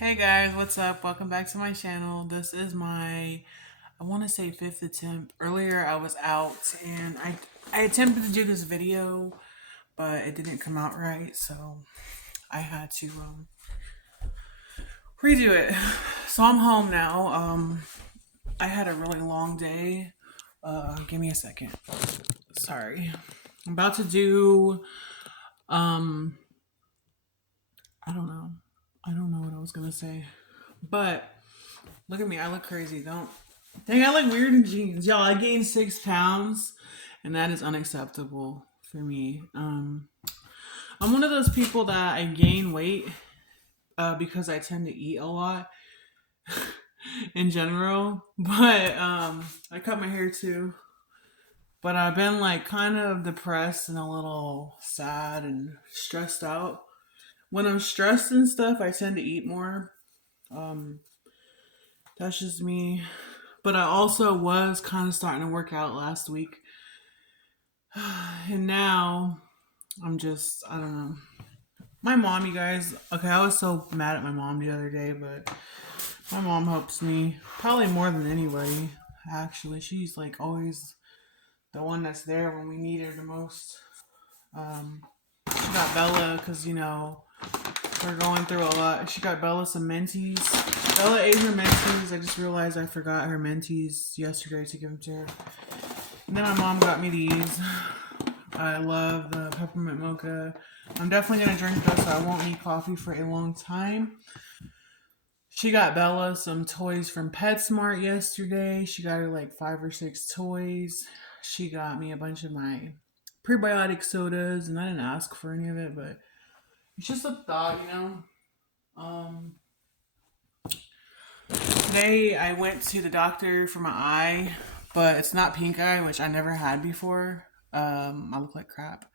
Hey guys, what's up? Welcome back to my channel. This is my, I want to say fifth attempt. Earlier I was out and I attempted to do this video, but it didn't come out right, so I had to redo it. So I'm home now. I had a really long day. Give me a second. Sorry. I'm about to do, um, I don't know. I don't know what I was gonna say, but look at me. I look crazy. Don't think I look weird in jeans. Y'all, I gained 6 pounds and that is unacceptable for me. I'm one of those people that I gain weight because I tend to eat a lot in general. But I cut my hair too. But I've been like kind of depressed and a little sad and stressed out. When I'm stressed and stuff, I tend to eat more. Um, that's just me. But I also was kind of starting to work out last week. And now I don't know. My mom, you guys, okay, I was so mad at my mom the other day, but my mom helps me probably more than anybody, actually. She's like always the one that's there when we need her the most. She got Bella because, we're going through a lot. She got Bella some Menties. Bella ate her Menties. I just realized I forgot her Menties yesterday to give them to her. And then my mom got me these. I love the peppermint mocha. I'm definitely going to drink those so I won't need coffee for a long time. She got Bella some toys from PetSmart yesterday. She got her like 5 or 6 toys. She got me a bunch of my prebiotic sodas, and I didn't ask for any of it, but it's just a thought. Today I went to the doctor for my eye, but it's not pink eye, which I never had before. I look like crap.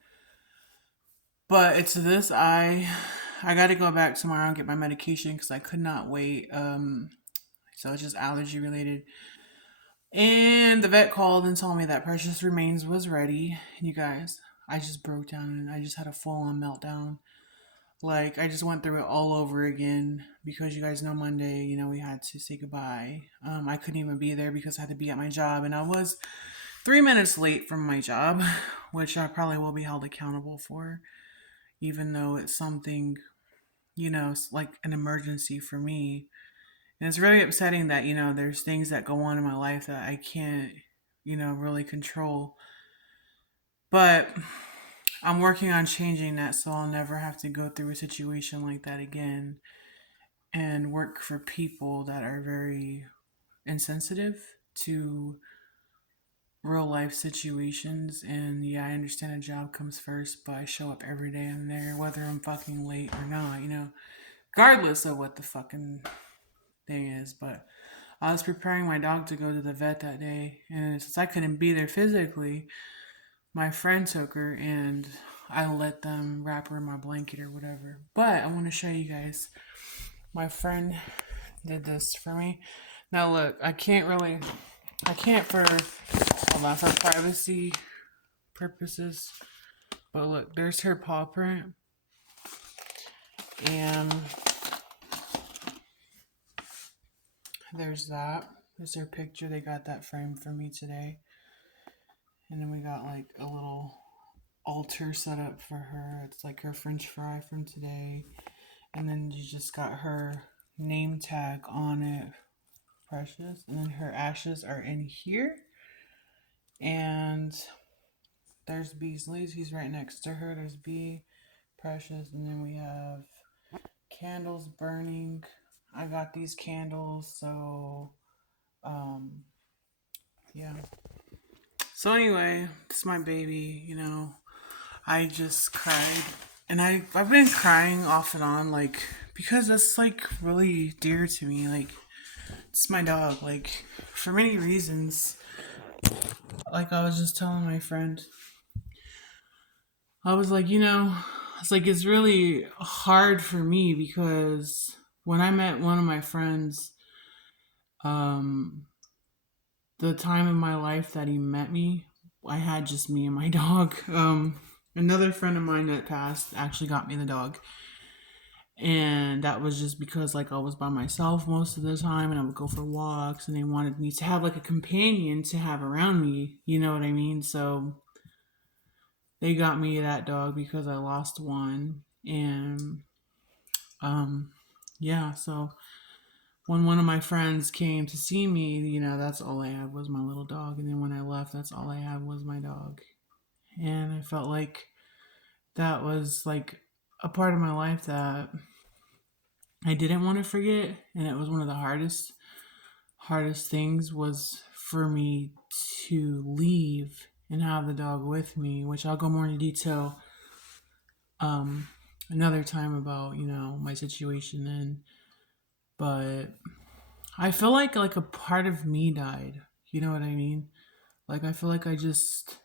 But it's this eye. I got to go back tomorrow and get my medication because I could not wait. So it's just allergy related. And the vet called and told me that Precious Remains was ready. And you guys, I just broke down and I just had a full on meltdown. Like, I just went through it all over again because you guys know Monday, we had to say goodbye. I couldn't even be there because I had to be at my job, and I was 3 minutes late from my job, which I probably will be held accountable for, even though it's something, it's like an emergency for me. And it's really upsetting that, there's things that go on in my life that I can't, really control. But I'm working on changing that so I'll never have to go through a situation like that again and work for people that are very insensitive to real life situations. And yeah, I understand a job comes first, but I show up every day I'm there, whether I'm fucking late or not, regardless of what the fucking thing is. But I was preparing my dog to go to the vet that day, and since I couldn't be there physically, my friend took her and I let them wrap her in my blanket or whatever. But I want to show you guys. My friend did this for me. Now look, I can't hold on, for privacy purposes. But look, there's her paw print. And there's that. There's her picture. They got that framed for me today. And then we got like a little altar set up for her. It's like her French fry from today. And then you just got her name tag on it, Precious. And then her ashes are in here. And there's Beasley's. He's right next to her. There's B, Precious. And then we have candles burning. I got these candles, so yeah. So anyway, this is my baby, I just cried. And I've been crying off and on, like, because that's like really dear to me. Like, it's my dog, like, for many reasons. Like, I was just telling my friend, I was like, it's really hard for me because when I met one of my friends, um, the time in my life that he met me, I had just me and my dog. Another friend of mine that passed actually got me the dog. And that was just because like I was by myself most of the time and I would go for walks and they wanted me to have like a companion to have around me, you know what I mean? So they got me that dog because I lost one. And um yeah, so when one of my friends came to see me, that's all I had was my little dog. And then when I left, that's all I had was my dog. And I felt like that was like a part of my life that I didn't want to forget. And it was one of the hardest things was for me to leave and have the dog with me, which I'll go more into detail um another time about, my situation then. But I feel like a part of me died. You know what I mean? Like I feel like I just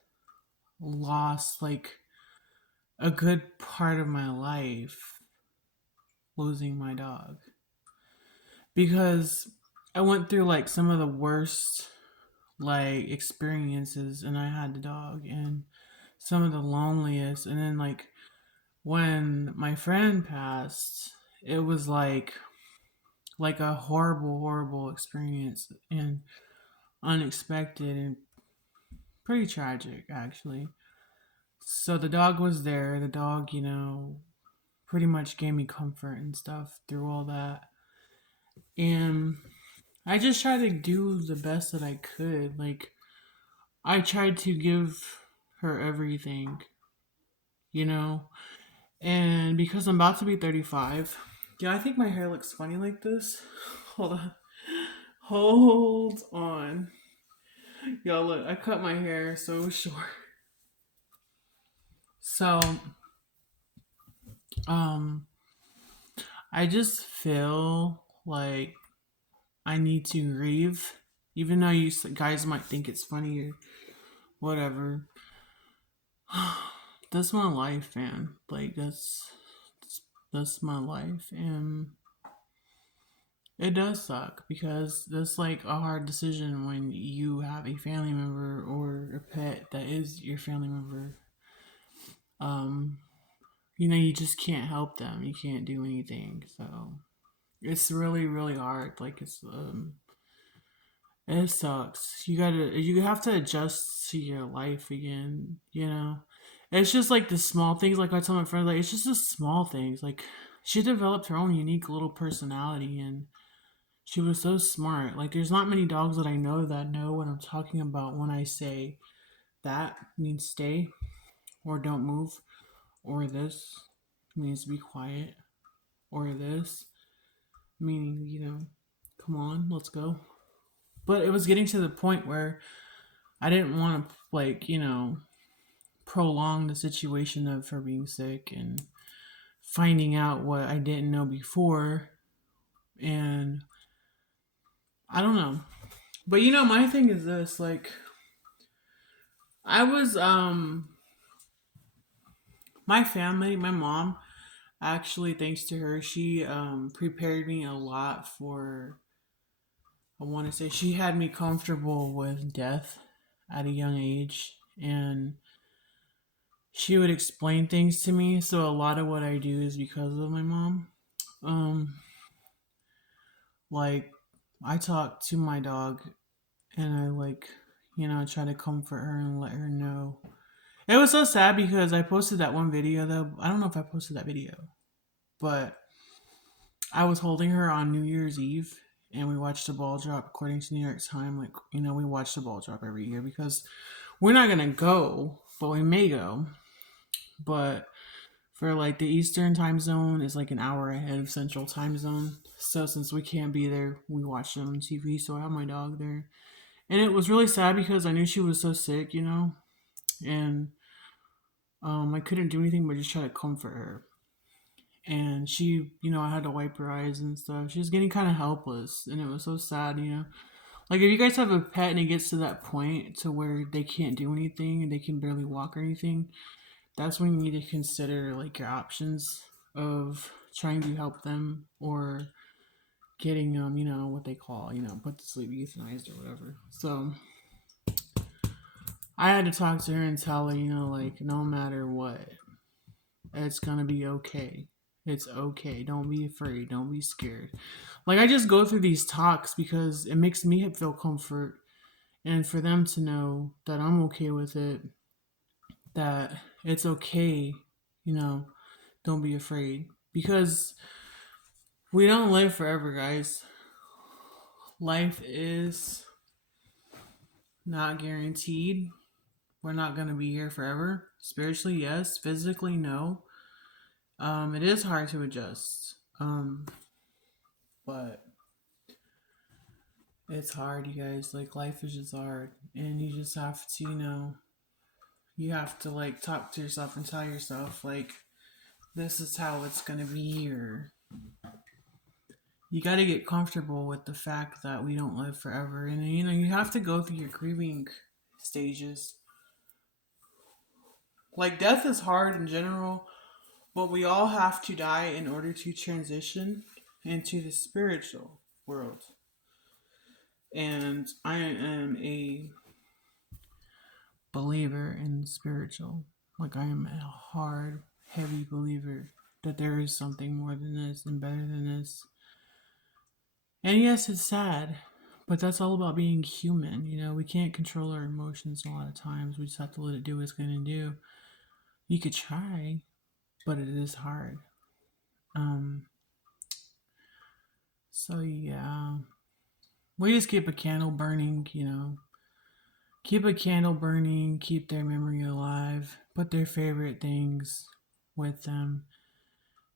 lost like a good part of my life losing my dog. Because I went through like some of the worst like experiences and I had the dog and some of the loneliest, and then like when my friend passed, it was like a horrible experience and unexpected and pretty tragic actually. So the dog was there. The dog, pretty much gave me comfort and stuff through all that. And I just tried to do the best that I could. Like I tried to give her everything, you know? And because I'm about to be 35, yeah, I think my hair looks funny like this. Hold on. Hold on. Y'all look, I cut my hair so short. So, um, I just feel like I need to grieve. Even though you guys might think it's funny or whatever. That's my life, man. Like, that's my life. And it does suck because that's like a hard decision when you have a family member or a pet that is your family member. Um, you just can't help them. You can't do anything. So it's really hard. Like it sucks. You have to adjust to your life again, you know? It's just like the small things, like I tell my friends, like it's just the small things. Like she developed her own unique little personality and she was so smart. Like there's not many dogs that I know what I'm talking about when I say that means stay or don't move, or this means be quiet, or this meaning, come on, let's go. But it was getting to the point where I didn't want to like, prolong the situation of her being sick and finding out what I didn't know before. And I don't know. But my thing is this, like I was my family, my mom, actually thanks to her, she prepared me a lot for, I want to say she had me comfortable with death at a young age, and she would explain things to me. So a lot of what I do is because of my mom. Um, like I talk to my dog, and I like, try to comfort her and let her know. It was so sad because I posted that one video though. I don't know if I posted that video, but I was holding her on New Year's Eve, and we watched the ball drop according to New York time. Like, we watch the ball drop every year because we're not gonna go, but we may go. But for like the Eastern time zone is like an hour ahead of Central time zone. So since we can't be there, we watch it on TV. So I have my dog there, and it was really sad because I knew she was so sick, and I couldn't do anything but just try to comfort her. And she, I had to wipe her eyes and stuff. She was getting kind of helpless, and it was so sad, Like if you guys have a pet and it gets to that point to where they can't do anything and they can barely walk or anything, that's when you need to consider like your options of trying to help them or getting what they call, put to sleep, euthanized or whatever. So I had to talk to her and tell her, like no matter what, it's gonna be okay. It's okay. Don't be afraid. Don't be scared. Like, I just go through these talks because it makes me feel comfort, and for them to know that I'm okay with it, that it's okay, you know, don't be afraid. Because we don't live forever, guys. Life is not guaranteed. We're not going to be here forever. Spiritually, yes. Physically, no. It is hard to adjust. But it's hard, you guys. Like, life is just hard. And you just have to, you have to, like, talk to yourself and tell yourself, like, this is how it's going to be, or you got to get comfortable with the fact that we don't live forever. And, you have to go through your grieving stages. Like, death is hard in general, but we all have to die in order to transition into the spiritual world. And I am a believer in spiritual. Like, I am a hard, heavy believer that there is something more than this and better than this. And yes, it's sad, but that's all about being human. We can't control our emotions a lot of times. We just have to let it do what it's going to do. You could try, but it is hard. So yeah, we just keep a candle burning, keep a candle burning, keep their memory alive, put their favorite things with them,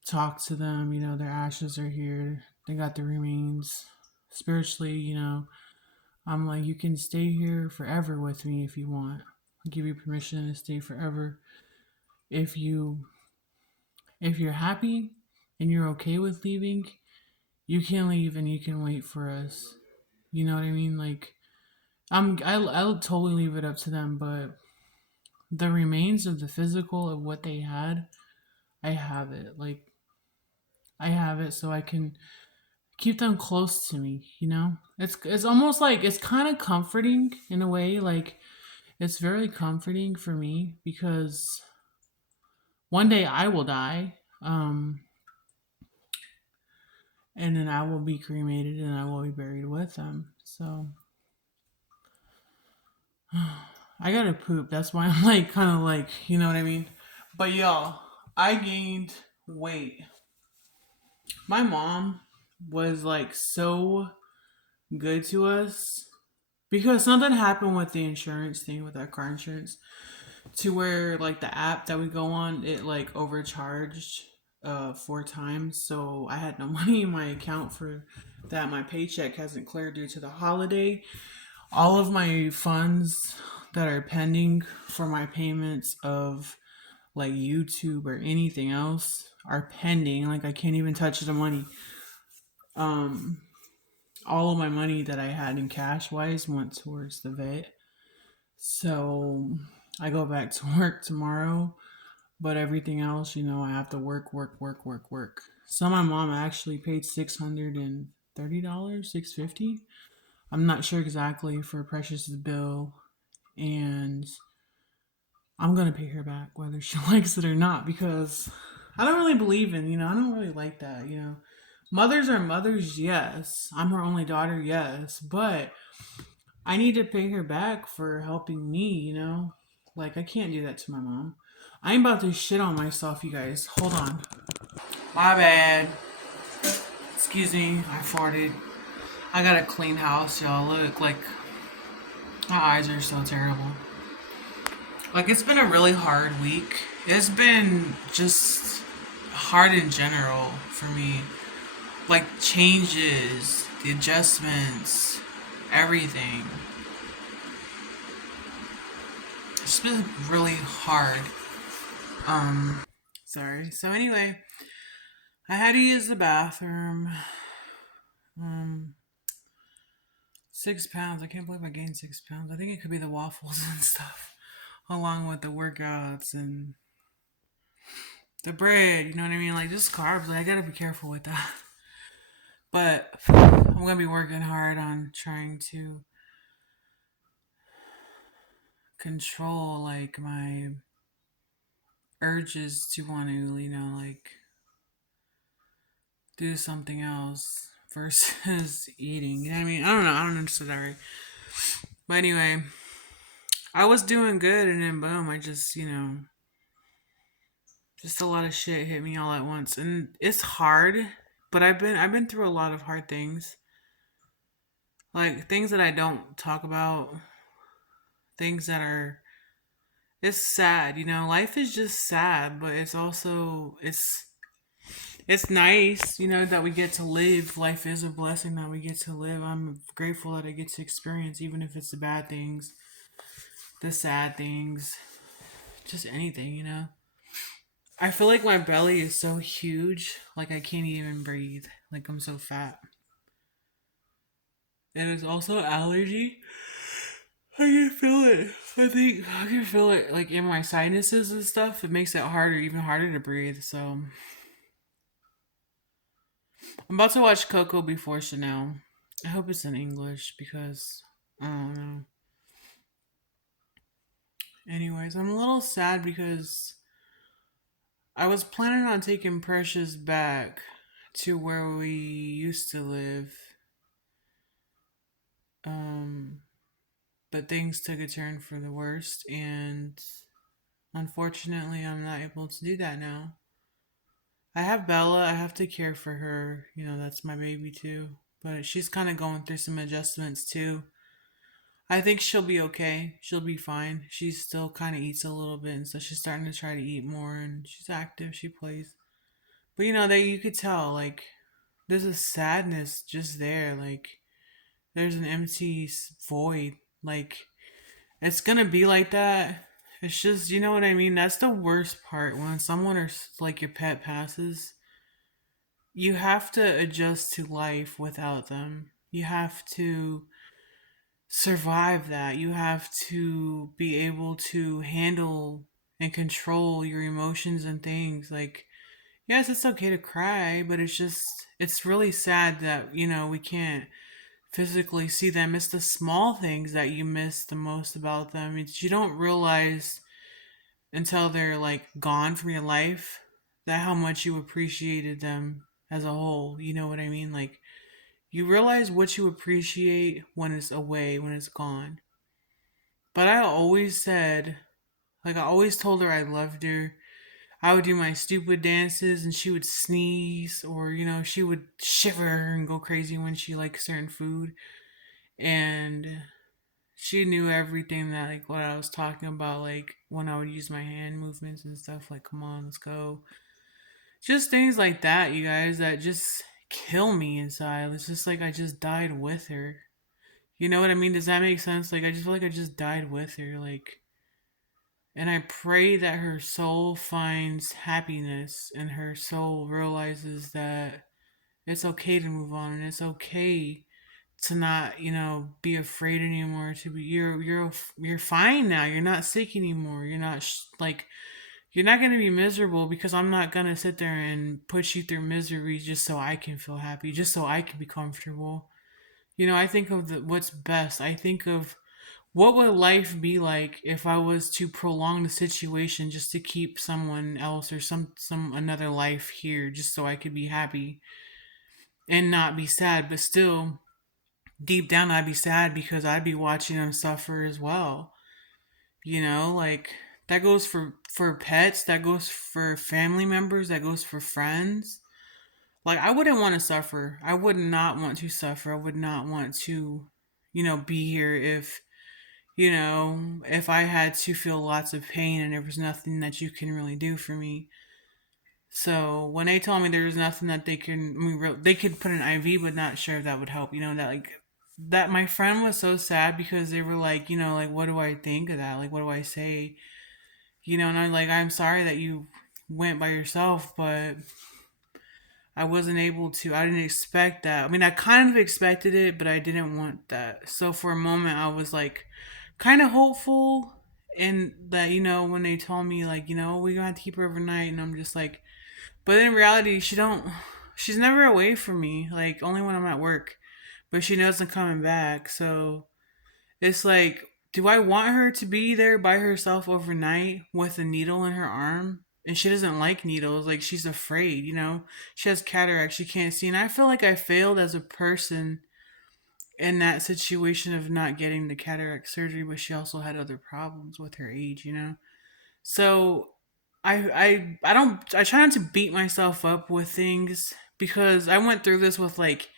talk to them, their ashes are here, they got the remains. Spiritually, I'm like, you can stay here forever with me if you want. I'll give you permission to stay forever. If you're happy and you're okay with leaving, you can leave and you can wait for us. You know what I mean? Like, I'll totally leave it up to them, but the remains of the physical of what they had, I have it. Like, I have it so I can keep them close to me. It's almost like it's kind of comforting in a way. Like, it's very comforting for me because one day I will die, and then I will be cremated and I will be buried with them. So I gotta poop. That's why I'm like, kind of like, you know what I mean? But y'all, I gained weight. My mom was like so good to us because something happened with the insurance thing, with our car insurance, to where like the app that we go on, it like overcharged 4 times. So I had no money in my account for that. My paycheck hasn't cleared due to the holiday. All of my funds that are pending for my payments of like YouTube or anything else are pending. Like, I can't even touch the money. Um, all of my money that I had in cash wise went towards the vet. So I go back to work tomorrow, but everything else, I have to work, work, work, work, work. So my mom actually paid $630, $650. I'm not sure exactly for Precious's bill, and I'm gonna pay her back whether she likes it or not, because I don't really believe in, I don't really like that, Mothers are mothers, yes. I'm her only daughter, yes. But I need to pay her back for helping me. Like, I can't do that to my mom. I'm about to shit on myself, you guys. Hold on. My bad. Excuse me, I farted. I got a clean house, y'all. Look, like, my eyes are so terrible. Like, it's been a really hard week. It's been just hard in general for me. Like, changes, the adjustments, everything. It's been really hard. Sorry. So anyway, I had to use the bathroom. 6 pounds. I can't believe I gained 6 pounds. I think it could be the waffles and stuff, along with the workouts and the bread. You know what I mean? Like, just carbs. Like, I gotta be careful with that. But I'm gonna be working hard on trying to control like my urges to want to, like, do something else versus eating. You know what I mean? I don't know. I don't understand that right. But anyway, I was doing good, and then boom, I just just a lot of shit hit me all at once, and it's hard. But I've been through a lot of hard things, like things that I don't talk about, things that are it's sad. Life is just sad, but it's nice, that we get to live. Life is a blessing that we get to live. I'm grateful that I get to experience, even if it's the bad things, the sad things, just anything. I feel like my belly is so huge, like I can't even breathe. Like I'm so fat. And it's also allergy. I can feel it. I think I can feel it like in my sinuses and stuff. It makes it harder, even harder to breathe. So I'm about to watch Coco before Chanel. I hope it's in English because I don't know. Anyways, I'm a little sad because I was planning on taking Precious back to where we used to live. Um, but things took a turn for the worst, and unfortunately, I'm not able to do that now. I have Bella. I have to care for her. That's my baby too. But she's kind of going through some adjustments too. I think she'll be okay. She'll be fine. She still kind of eats a little bit, and so she's starting to try to eat more. And she's active. She plays. But that you could tell, like, there's a sadness just there. Like, there's an empty void. Like, it's gonna be like that. It's just, you know what I mean? That's the worst part when someone or like your pet passes. You have to adjust to life without them. You have to survive that. You have to be able to handle and control your emotions and things. Like, yes, it's okay to cry, but it's really sad that, we can't physically see them. It's the small things that you miss the most about them. You don't realize until they're like gone from your life that how much you appreciated them as a whole. You know what I mean? Like, you realize what you appreciate when it's away, when it's gone. But I always said, like, I always told her I loved her. I would do my stupid dances and she would sneeze, or, she would shiver and go crazy when she liked certain food. And she knew everything that, like, what I was talking about, like, when I would use my hand movements and stuff, like, come on, let's go. Just things like that, you guys, that just kill me inside. It's just like I just died with her. You know what I mean? Does that make sense? Like, I just feel like I just died with her. Like, and I pray that her soul finds happiness and her soul realizes that it's okay to move on, and it's okay to not, be afraid anymore. To be you're fine now. You're not sick anymore. You're not like you're not gonna be miserable, because I'm not gonna sit there and put you through misery just so I can feel happy, just so I can be comfortable. I think of what's best. I think of what would life be like if I was to prolong the situation just to keep someone else or some another life here, just so I could be happy and not be sad, but still deep down I'd be sad because I'd be watching them suffer as well. Like, that goes for pets, that goes for family members, that goes for friends. Like, I wouldn't want to suffer. I would not want to suffer. I would not want to, be here if I had to feel lots of pain and there was nothing that you can really do for me. So when they told me there was nothing that they can, I mean, they could put an IV, but not sure if that would help. That, like, that my friend was so sad because they were like, like, what do I think of that? Like, what do I say? And I'm like, I'm sorry that you went by yourself, but I wasn't able to. I didn't expect that. I mean, I kind of expected it, but I didn't want that. So for a moment, I was like, kind of hopeful, and that, when they told me, like, we're gonna have to keep her overnight, and I'm just like, but in reality, she's never away from me, like, only when I'm at work, but she knows I'm coming back. So it's like, do I want her to be there by herself overnight with a needle in her arm? and she doesn't like needles. Like, she's afraid, She has cataracts, she can't see. And I feel like I failed as a person in that situation of not getting the cataract surgery, but she also had other problems with her age. So I try not to beat myself up with things because I went through this with like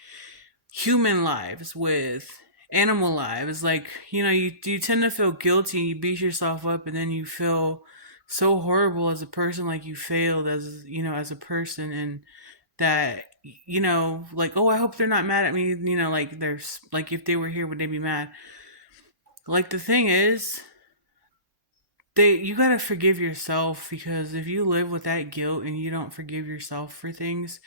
human lives, with animal lives. Like, you tend to feel guilty and you beat yourself up, and then you feel so horrible as a person, like you failed as a person. And that, like, oh, I hope they're not mad at me, like, there's like, if they were here, would they be mad? Like, the thing is, you gotta forgive yourself, because if you live with that guilt and you don't forgive yourself for things,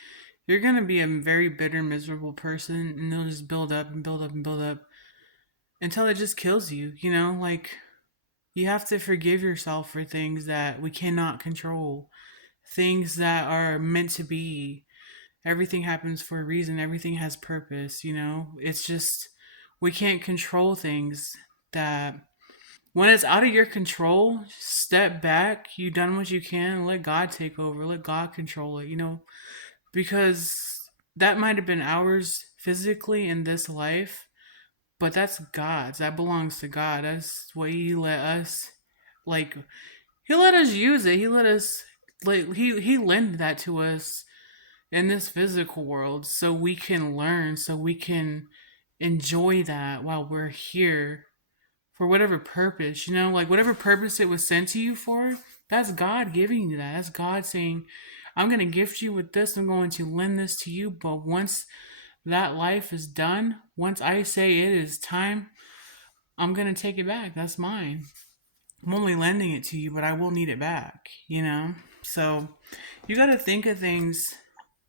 you're gonna be a very bitter, miserable person, and it'll just build up and build up and build up until it just kills you. Like, you have to forgive yourself for things that we cannot control, things that are meant to be. Everything happens for a reason, everything has purpose. It's just, we can't control things that, when it's out of your control, step back. You done what you can. Let God take over. Let God control it. Because that might have been ours physically in this life, but that's God's. That belongs to God. That's what He let us, like. He let us use it. He let us, like, He lent that to us in this physical world, so we can learn, so we can enjoy that while we're here, for whatever purpose, like, whatever purpose it was sent to you for, that's God giving you that. That's God saying, I'm going to gift you with this. I'm going to lend this to you. But once that life is done, once I say it is time, I'm going to take it back. That's mine. I'm only lending it to you, but I will need it back. So you got to think of things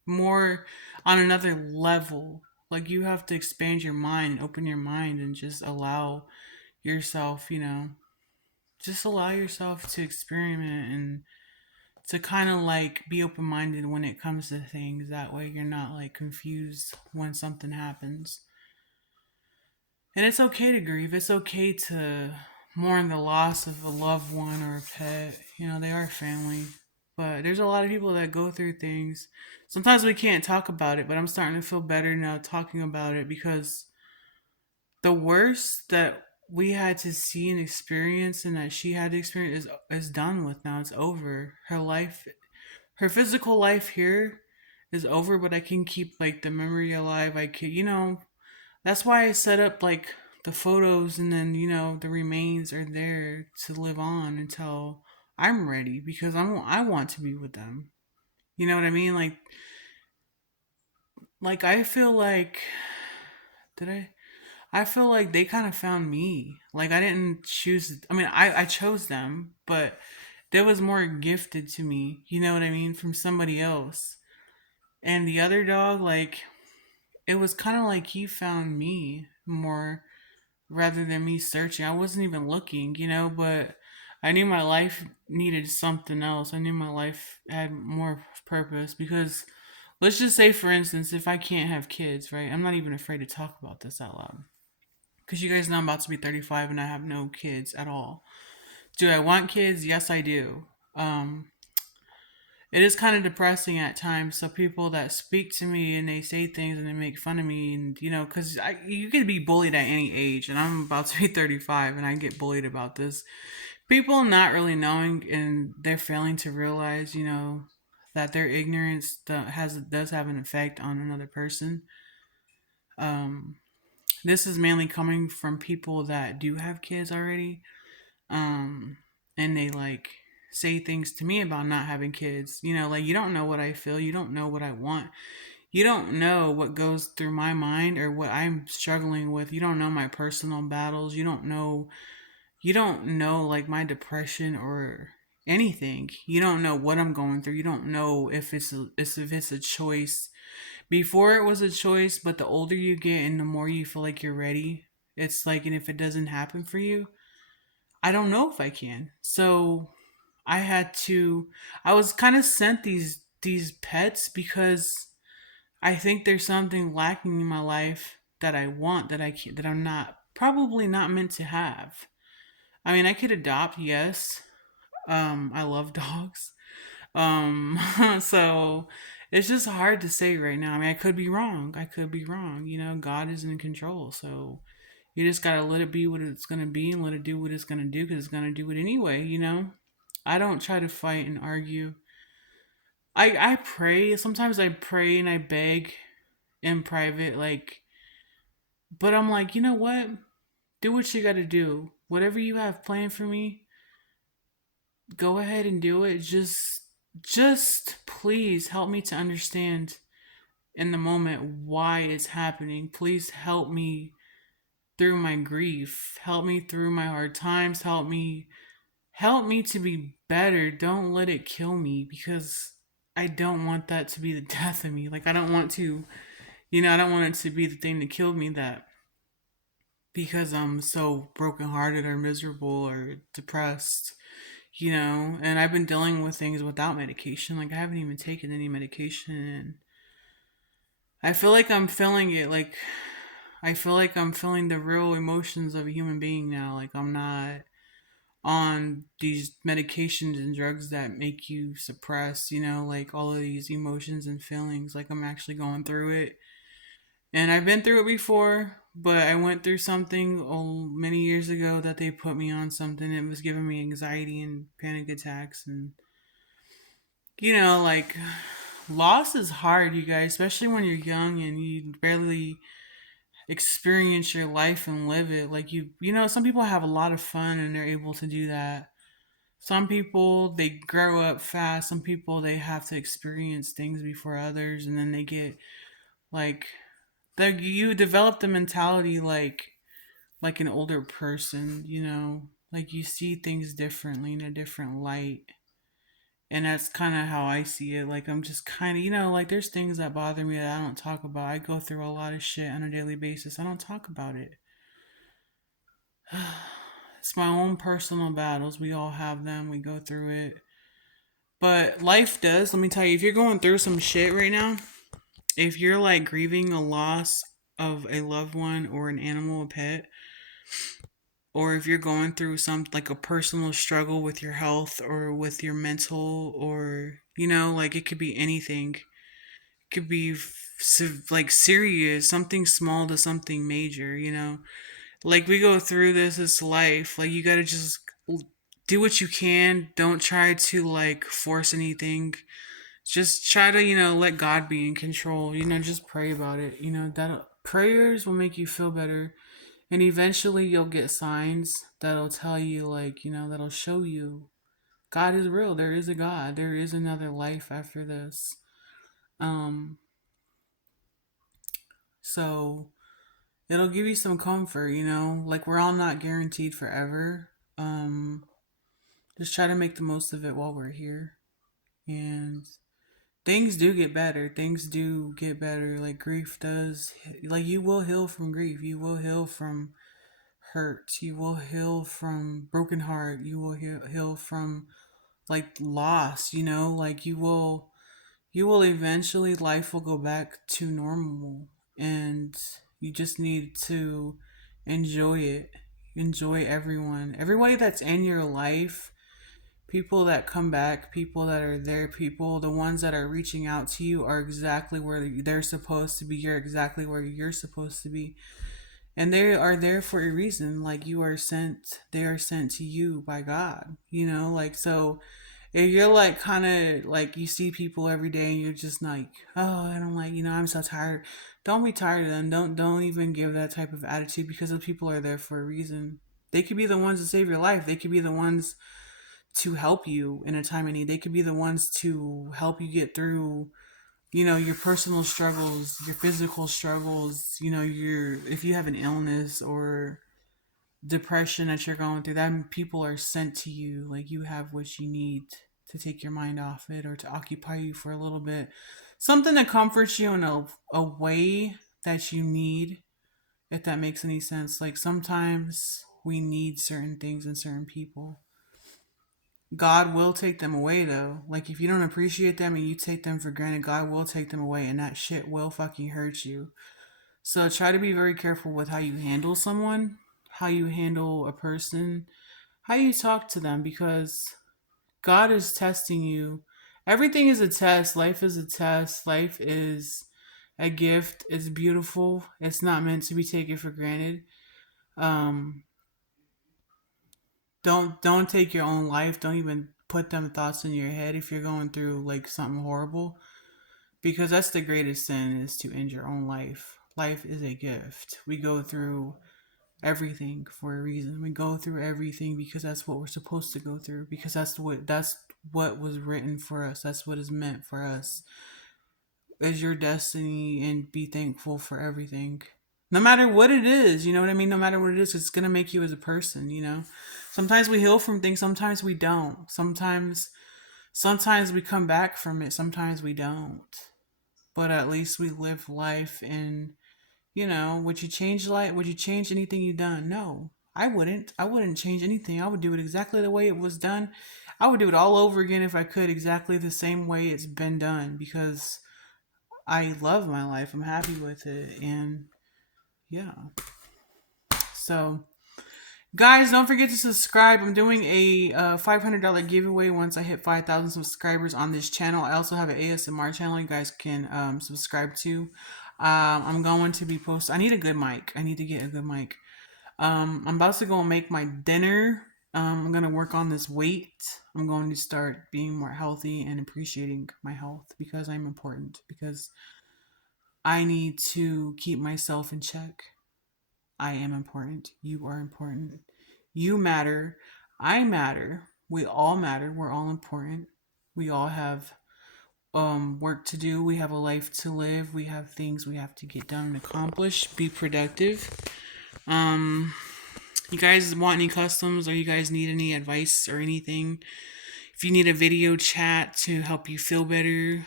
more on another level. Like, you have to expand your mind, open your mind, and just allow yourself, just allow yourself to experiment and to kind of like be open minded when it comes to things. That way, you're not like confused when something happens. And it's okay to grieve, it's okay to mourn the loss of a loved one or a pet. They are family. But there's a lot of people that go through things. Sometimes we can't talk about it, but I'm starting to feel better now talking about it, because the worst that we had to see and experience, and that she had to experience, is done with now. It's over. Her life, her physical life here is over, but I can keep like the memory alive. I can, that's why I set up like the photos, and then the remains are there to live on until I'm ready, because I want to be with them. You know what I mean? Like I feel like, did I feel like they kind of found me. Like, I didn't choose. I mean, I chose them, but there was more gifted to me. You know what I mean? From somebody else. And the other dog, like, it was kind of like he found me more rather than me searching. I wasn't even looking, but I knew my life needed something else. I knew my life had more purpose, because let's just say, for instance, if I can't have kids, right? I'm not even afraid to talk about this out loud. Because you guys know I'm about to be 35 and I have no kids at all. Do I want kids? Yes, I do. Um, it is kind of depressing at times. So people that speak to me and they say things and they make fun of me, and because you can be bullied at any age, and I'm about to be 35 and I get bullied about this. People not really knowing, and they're failing to realize, that their ignorance does have an effect on another person. Um, this is mainly coming from people that do have kids already, um, and they like say things to me about not having kids. Like, you don't know what I feel, you don't know what I want, you don't know what goes through my mind or what I'm struggling with. You don't know my personal battles. You don't know like my depression or anything. You don't know what I'm going through. You don't know if it's a choice. Before it was a choice, but the older you get and the more you feel like you're ready, it's like, and if it doesn't happen for you, I don't know if I can. So I was kind of sent these pets because I think there's something lacking in my life that I want, that I'm not, probably not meant to have. I mean, I could adopt, yes. I love dogs. So it's just hard to say right now. I mean, I could be wrong. I could be wrong. God is in control. So you just gotta let it be what it's gonna be and let it do what it's gonna do because it's gonna do it anyway. I don't try to fight and argue. I pray. Sometimes I pray and I beg in private, like, but I'm like, you know what? Do what you gotta do. Whatever you have planned for me, go ahead and do it. Just please help me to understand in the moment why it's happening. Please help me through my grief. Help me through my hard times. Help me to be better. Don't let it kill me because I don't want that to be the death of me. Like I don't want to, I don't want it to be the thing that killed me that because I'm so brokenhearted or miserable or depressed. And I've been dealing with things without medication. Like I haven't even taken any medication and I feel like I'm feeling it. Like I feel like I'm feeling the real emotions of a human being now. Like I'm not on these medications and drugs that make you suppress, like all of these emotions and feelings. Like I'm actually going through it. And I've been through it before, but I went through something many years ago that they put me on something. It was giving me anxiety and panic attacks. And, like loss is hard, you guys, especially when you're young and you barely experience your life and live it. Like some people have a lot of fun and they're able to do that. Some people they grow up fast. Some people they have to experience things before others, and then they get like you develop the mentality like an older person. Like you see things differently in a different light. And that's kind of how I see it. Like I'm just kind of, like there's things that bother me that I don't talk about. I go through a lot of shit on a daily basis. I don't talk about it. It's my own personal battles. We all have them. We go through it. But life does. Let me tell you, if you're going through some shit right now, if you're like grieving a loss of a loved one or an animal, a pet, or if you're going through some like a personal struggle with your health or with your mental, or like it could be anything. It could be like serious, something small to something major. Like we go through this life. Like you got to just do what you can. Don't try to like force anything. Just try to let God be in control. Just pray about it. That prayers will make you feel better, and eventually you'll get signs that'll tell you, like, that'll show you God is real. There is a God. There is another life after this. um so it'll give you some comfort. Like we're all not guaranteed forever. Just try to make the most of it while we're here. And things do get better. Things do get better. Like grief does. Like you will heal from grief. You will heal from hurt. You will heal from broken heart. You will heal from like loss. Like you will eventually life will go back to normal, and you just need to enjoy it. Enjoy everybody that's in your life, people that come back, people that are there, people, the ones that are reaching out to you are exactly where they're supposed to be. You're exactly where you're supposed to be. And they are there for a reason. Like you are sent, they are sent to you by God, like, so if you're like kind of like you see people every day and you're just like, oh, I don't like, I'm so tired. Don't be tired of them. Don't even give that type of attitude because the people are there for a reason. They could be the ones to save your life. They could be the ones to help you in a time of need. They could be the ones to help you get through, your personal struggles, your physical struggles, your if you have an illness or depression that you're going through, that people are sent to you. Like you have what you need to take your mind off it or to occupy you for a little bit. Something that comforts you in a way that you need, if that makes any sense. Like sometimes we need certain things and certain people. God will take them away though. Like if you don't appreciate them and you take them for granted, God will take them away and that shit will fucking hurt you. So try to be very careful with how you handle someone, how you handle a person, how you talk to them, because God is testing you Everything is a test. Life is a test. Life is a gift. It's beautiful. It's not meant to be taken for granted. Um, don't take your own life. Don't even put them thoughts in your head if you're going through like something horrible, because that's the greatest sin, is to end your own life. Life is a gift. We go through everything for a reason. We go through everything because that's what we're supposed to go through, because that's what was written for us. That's what is meant for us. Is your destiny, and be thankful for everything. No matter what it is, you know what I mean? No matter what it is, it's going to make you as a person, you know? Sometimes we heal from things, sometimes we don't. Sometimes we come back from it, sometimes we don't. But at least we live life. And would you change life? Would you change anything you done? No, I wouldn't. I wouldn't change anything. I would do it exactly the way it was done. I would do it all over again if I could, exactly the same way it's been done, because I love my life. I'm happy with it. And yeah. So, guys, don't forget to subscribe. I'm doing a $500 giveaway once I hit 5,000 subscribers on this channel. I also have an ASMR channel you guys can subscribe to. I'm going to be posting. I need a good mic. I need to get a good mic. I'm about to go and make my dinner. I'm going to work on this weight. I'm going to start being more healthy and appreciating my health, because I'm important. Because I need to keep myself in check. I am important. You are important. You matter. I matter. We all matter. We're all important. We all have work to do. We have a life to live. We have things we have to get done and accomplish. Be productive. Um you guys want any customs, or you guys need any advice or anything? If you need a video chat to help you feel better,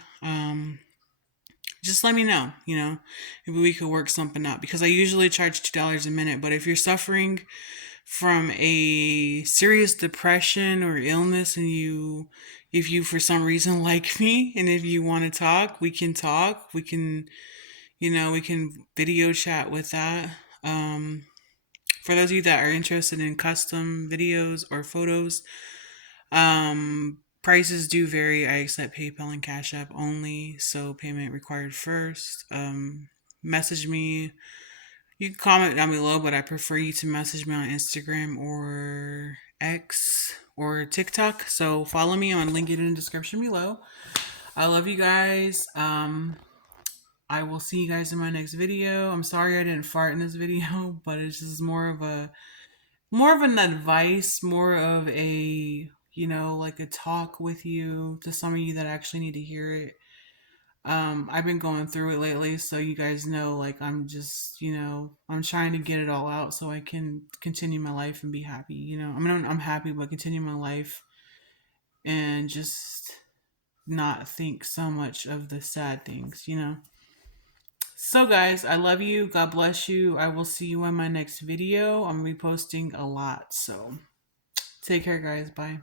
just let me know. Maybe we could work something out, because I usually charge $2 a minute. But if you're suffering from a serious depression or illness, and if you for some reason like me, and if you want to talk, we can talk. We can video chat with that. For those of you that are interested in custom videos or photos, prices do vary. I accept PayPal and Cash App only, so payment required first. Message me. You can comment down below, but I prefer you to message me on Instagram or X or TikTok. So follow me on, link it in the description below. I love you guys. I will see you guys in my next video. I'm sorry I didn't fart in this video, but it's just more of an advice, more of a, like a talk with you, to some of you that actually need to hear it. I've been going through it lately, so you guys know, like, I'm just, I'm trying to get it all out so I can continue my life and be happy. I mean, I'm happy, but continue my life and just not think so much of the sad things. So, guys, I love you. God bless you. I will see you in my next video. I'm going to be posting a lot, so take care, guys. Bye.